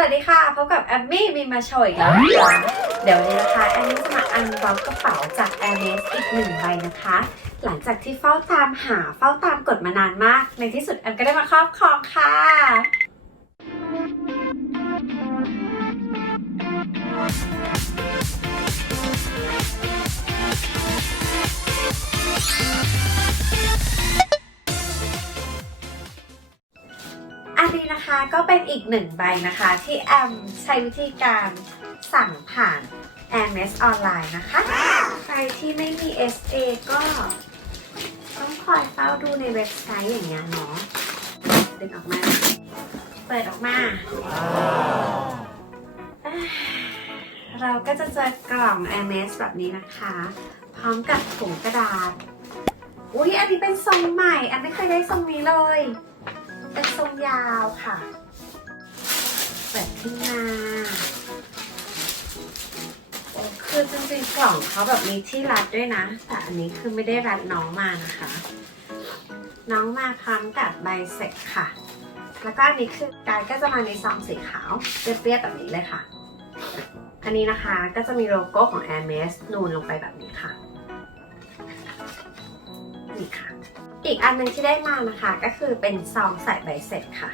สวัสดีค่ะพบกับแอมมี่มีมาโชว์อีกแล้วนะคะเดี๋ยววันนี้นะคะแอมมี่จะมาอันบ็อกกระเป๋าจาก a i r m e s อีกหนึ่งใบนะคะ หลังจากที่เฝ้าตามหาเฝ้าตามกดมานานมาก ในที่สุดแอมก็ได้มาครอบครองค่ะ อันนี้นะคะก็เป็นอีกหนึ่งใบนะคะที่แอมใช้วิธีการสั่งผ่าน a m s ออนไลน์นะคะ ใครที่ไม่มี SA ก็ต้องคอยเฝ้าดูในเว็บไซต์อย่างเงี้ยเนาะดึงออกมา เปิดออกมาาเราก็จะเจอกล่อง a m s แบบนี้นะคะ พร้อมกับถุงกระดาษ อุ๊ยอันนี้เป็นทรงใหม่ อันไม่เคยได้ทรงนี้เลย เป็นทรงยาวค่ะ เปิดขึ้นมาโอ้คือจริงๆกล่องเขาแบบมีที่รัดด้วยนะ แต่อันนี้คือไม่ได้รัดน้องมานะคะ น้องมาพร้อมกับใบเสร็จค่ะ แล้วก็อันนี้คือการก็จะมาในซองสีขาวเรียบๆแบบนี้เลยค่ะ อันนี้นะคะก็จะมีโลโก้ของ a i r m e s นูนลงไปแบบนี้ค่ะ นี่ค่ะ อีกอันหนึงที่ได้มานะคะ ก็คือเป็นซองใส่ใบเสร็จค่ะ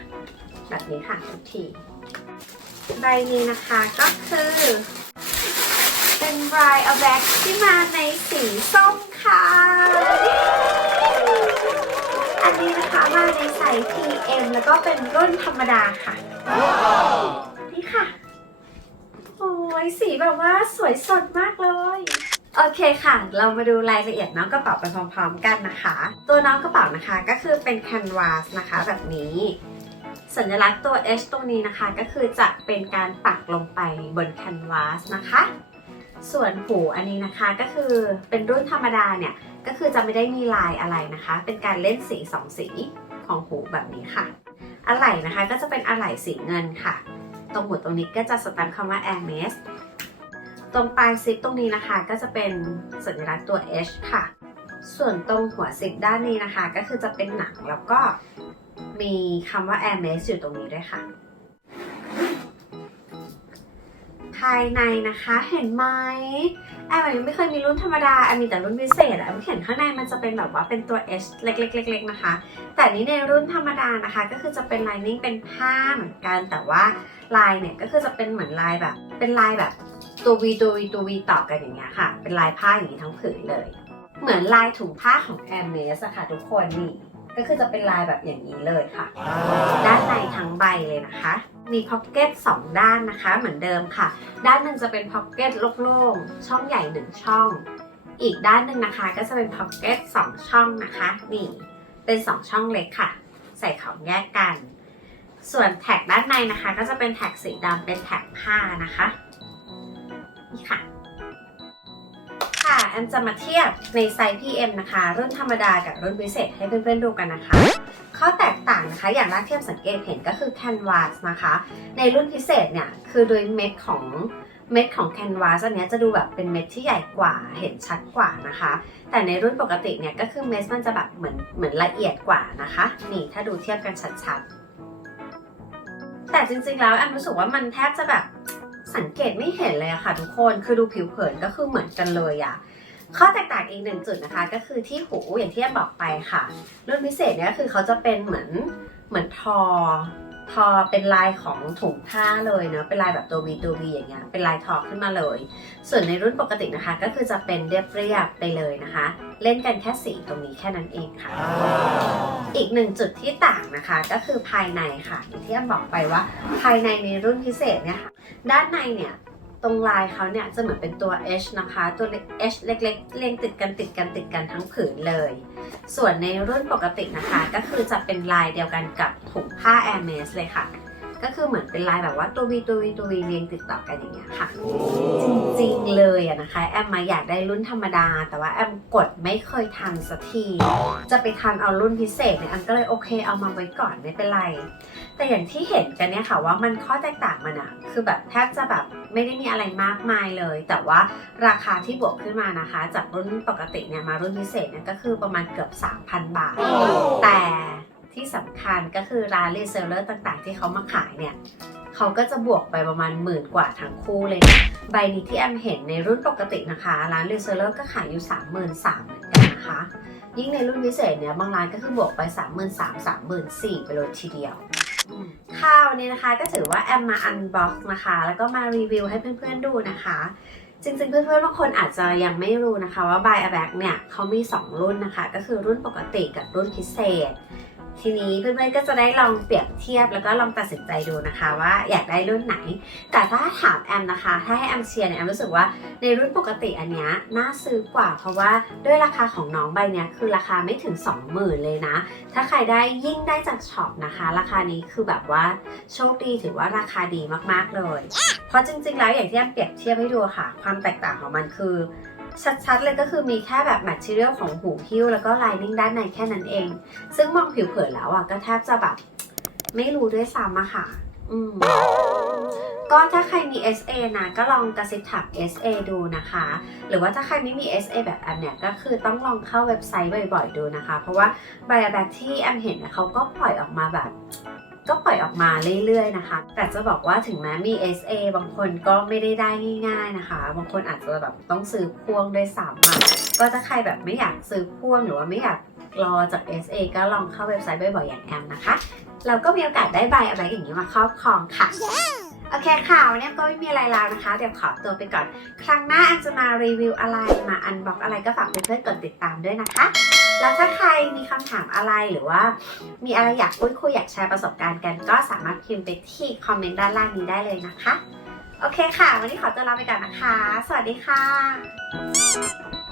แบบนี้ค่ะทุกที ใบนี้นะคะก็คือเป็นรายเอาแบ็กที่มาในสีส้มค่ะ อันนี้นะคะมาในไซส์ PM แล้วก็เป็นรุ่นธรรมดาค่ะนี่ค่ะ โอ้ยสีแบบว่าสวยสดมากเลย โอเคค่ะ เรามาดูรายละเอียดน้องกระเป๋าไปพร้อมๆกันนะคะ ตัวน้องกระเป๋านะคะก็คือเป็นแคนวาสนะคะแบบนี้ สัญลักษณ์ตัว H ตรงนี้นะคะ ก็คือจะเป็นการปักลงไปบนแคนวาสนะคะ ส่วนหูอันนี้นะคะก็คือเป็นรุ่นธรรมดาเนี่ย ก็คือจะไม่ได้มีลายอะไรนะคะ เป็นการเล่นสีสองสีของหูแบบนี้ค่ะ อะไหล่นะคะก็จะเป็นอะไหล่สีเงินค่ะ ตรงหมุดตรงนี้ก็จะสแตมป์คำว่า a i r m e s ตรงปลายซิปตรงนี้นะคะ ก็จะเป็นสัญลักษณ์ตัว H ค่ะ ส่วนตรงหัวซิปด้านนี้นะคะ ก็คือจะเป็นหนังแล้วก็มีคำว่า a i r m e s อยู่ตรงนี้ด้วยค่ะ ภายในนะคะเห็นไหมแอมยังไม่เคยมีรุ่นธรรมดาแอมมีแต่รุ่นพิเศษอะแอมเห็นข้างในมันจะเป็นแบบว่าเป็นตัว H เล็กๆๆนะคะ แต่นนี้ในรุ่นธรรมดานะคะ ก็คือจะเป็นลายนิ่งเป็นผ้าเหมือนกันแต่ว่าลายเนี่ยก็คือจะเป็นเหมือนลายแบบ เป็นลายแบบ ตัววีตัววีตัววีต่อกันอย่างเงี้ยค่ะ เป็นลายผ้าอย่างนี้ทั้งผืนเลย เหมือนลายถุงผ้าของ a i r m e s อะค่ะทุกคนนี่ก็คือจะเป็นลายแบบอย่างนี้เลยค่ะ ด้านในทั้งใบเลยนะคะ มีพ็อกเก็ตสองด้านนะคะ เหมือนเดิมค่ะ ด้านหนึ่งจะเป็นพ็อกเก็ตโล่งๆ ช่องใหญ่หนึ่งช่อง อีกด้านหนึ่งนะคะ ก็จะเป็นพ็อกเก็ตสองช่องนะคะ นี่เป็นสองช่องเล็กค่ะ ใส่ของแยกกัน ส่วนแท็กด้านในนะคะ ก็จะเป็นแท็กสีดำเป็นแท็กผ้านะคะ นี่ค่ะ ค่ะแอมจะมาเทียบในไซส์ PM นะคะ รุ่นธรรมดากับรุ่นพิเศษให้เพื่อนๆดูกันนะคะ ข้อแตกต่างนะคะ อย่างแรกที่แอมสังเกตเห็นก็คือแคนวาสนะคะ ในรุ่นพิเศษเนี่ย คือโดยเม็ดของเม็ดของแคนวาสอันนี้จะดูแบบเป็นเม็ดที่ใหญ่กว่าเห็นชัดกว่านะคะ แต่ในรุ่นปกติเนี่ยก็คือเม็ดมันจะแบบเหมือนเหมือนละเอียดกว่านะคะ นี่ถ้าดูเทียบกันชัดๆแต่จริงๆแล้วแอมรู้สึกว่ามันแทบจะแบบ สังเกตไม่เห็นเลยอะค่ะ ทุกคนคือดูผิวเผินก็คือเหมือนกันเลยอะข้อแตกต่างอีกหนึ่งจุดนะคะ ก็คือที่หูอย่างที่แอมบอกไปค่ะรุ่นพิเศษเนี่ยก็คือเขาจะเป็นเหมือนเหมือนทอ ทอเป็นลายของถุงผ้าเลยเนาะเป็นลายแบบตัววีตัววีอย่างเงี้ยเป็นลายทอขึ้นมาเลย ส่วนในรุ่นปกตินะคะ ก็คือจะเป็นเรียบเรียบๆไปเลยนะคะ เล่นกันแค่สีตรงนี้แค่นั้นเองค่ะ อีกหนึ่งจุดที่ต่างนะคะก็คือภายในค่ะอย่างที่แอมบอกไปว่าภายในในรุ่นพิเศษเนี่ยค่ะ ด้านในเนี่ยตรงลายเขาเนี่ยจะเหมือนเป็นตัว H นะคะ ตัว H เล็กๆ เรียงติดกันติดกันติดกันทั้งผืนเลย ส่วนในรุ่นปกตินะคะ ก็คือจะเป็นลายเดียวกันกับถุงผ้า a i r m e s เลยค่ะ ก็คือเหมือนเป็นลายแบบว่าตัววีตัววีตัววีเรียงติดต่อกันอย่างเงี้ยค่ะ จริงๆเลยอะนะคะ แอมมาอยากได้รุ่นธรรมดา แต่ว่าแอมกดไม่เคยทันสักที จะไปทันเอารุ่นพิเศษเนี่ยแอมก็เลยโอเคเอามาไว้ก่อนไม่เป็นไร แต่อย่างที่เห็นกันเนี่ยค่ะว่ามันข้อแตกต่างมันอะคือแบบแทบจะแบบไม่ได้มีอะไรมากมายเลย แต่ว่าราคาที่บวกขึ้นมานะคะ จากรุ่นปกติเนี่ยมารุ่นพิเศษเนี่ยก็คือประมาณเกือบ 3,000 บาท แต่ ที่สำคัญก็คือร้านรีเซลเลอร์ต่างๆ ที่เขามาขายเนี่ยเขาก็จะบวกไปประมาณหมื่นกว่าทั้งคู่เลยนะใบนี้ที่แอมเห็นในรุ่นปกตินะคะ ร้านรีเซลเลอร์ก็ขายอยู่ 3 3 0 0 0เหมือนกันนะคะ ยิ่งในรุ่นพิเศษเนี่ยบางร้านก็คือบวกไป 3 3 0 0 0 3 4 0 0 0ไปเลยทีเดียวข้าวนี้นะคะก็ถือว่าแอมมาอันบ็อกซ์นะคะ แล้วก็มารีวิวให้เพื่อนๆดูนะคะ จริงๆ เพื่อนๆบางคนอาจจะยังไม่รู้นะคะว่า Buy a Bag เนี่ยเขามี 2 รุ่นนะคะ ก็คือรุ่นปกติกับรุ่นพิเศษ ทีนี้เพื่อนๆก็จะได้ลองเปรียบเทียบแล้วก็ลองตัดสินใจดูนะคะว่าอยากได้รุ่นไหน แต่ถ้าถามแอมนะคะ ถ้าให้แอมเชียร์เนี่ยแอมรู้สึกว่าในรุ่นปกติอันเนี้ยน่าซื้อกว่า เพราะว่าด้วยราคาของน้องใบเนี้ยคือราคาไม่ถึง 20,000 เลยนะ ถ้าใครได้ยิ่งได้จากช็อปนะคะ ราคานี้คือแบบว่าโชคดีถือว่าราคาดีมากๆเลย เพราะจริงๆแล้วอย่างที่แอมเปรียบเทียบให้ดูค่ะ ความแตกต่างของมันคือ ชัดๆเลยก็คือมีแค่แบบ material ของหูหิ้ว แล้วก็ lining ด้านในแค่นั้นเอง ซึ่งมองผิวเผินแล้วอะก็แทบจะแบบไม่รู้ด้วยซ้ำอะค่ะ อืมก็ถ้าใครมี SA นะก็ลองกระซิบถาม SA ดูนะคะ หรือว่าถ้าใครไม่มี SA แบบแอมเนี่ยก็คือต้องลองเข้าเว็บไซต์บ่อยๆดูนะคะ เพราะว่าบร i แบบที่แอมเห็นเนี่ยเขาก็ปล่อยออกมาแบบ ก็ปล่อยออกมาเรื่อยๆนะคะ แต่จะบอกว่าถึงแม้มี SA บางคนก็ไม่ได้ได้ง่ายๆนะคะ บางคนอาจจะแบบต้องซื้อพ่วงด้วยซ้ำอะก็ถ้าใครแบบไม่อยากซื้อพ่วงหรือว่าไม่อยากรอจาก SA ก็ลองเข้าเว็บไซต์บ่อยๆอย่างแอมนะคะ เราก็มีโอกาสได้ใบอะไรอย่างนี้มาครอบครองค่ะ โอเคค่ะ วันนี้ก็ไม่มีอะไรแล้วนะคะ เดี๋ยวขอตัวไปก่อน ครั้งหน้าแอมจะมารีวิวอะไรมาอันบ็อกอะไรก็ฝากเพื่อนๆกดติดตามด้วยนะคะ แล้วถ้าใครมีคำถามอะไรหรือว่า มีอะไรอยากพูดคุยอยากแชร์ประสบการณ์กัน ก็สามารถพิมพ์ไปที่คอมเมนต์ด้านล่างนี้ได้เลยนะคะ โอเคค่ะ วันนี้ขอตัวลาไปก่อนนะคะ สวัสดีค่ะ